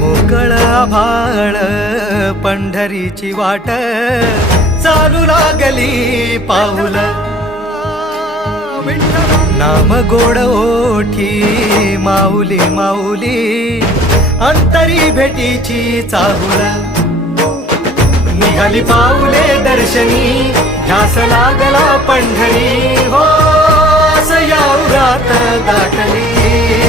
मोकळ आभाळ पंढरीची वाट चालू लागली पाऊल नाम गोड ओठी माऊली माऊली अंतरी भेटीची चाहुल निघाली पाऊले दर्शनी ध्यास लागला पंढरी हो असं या उरात दाटली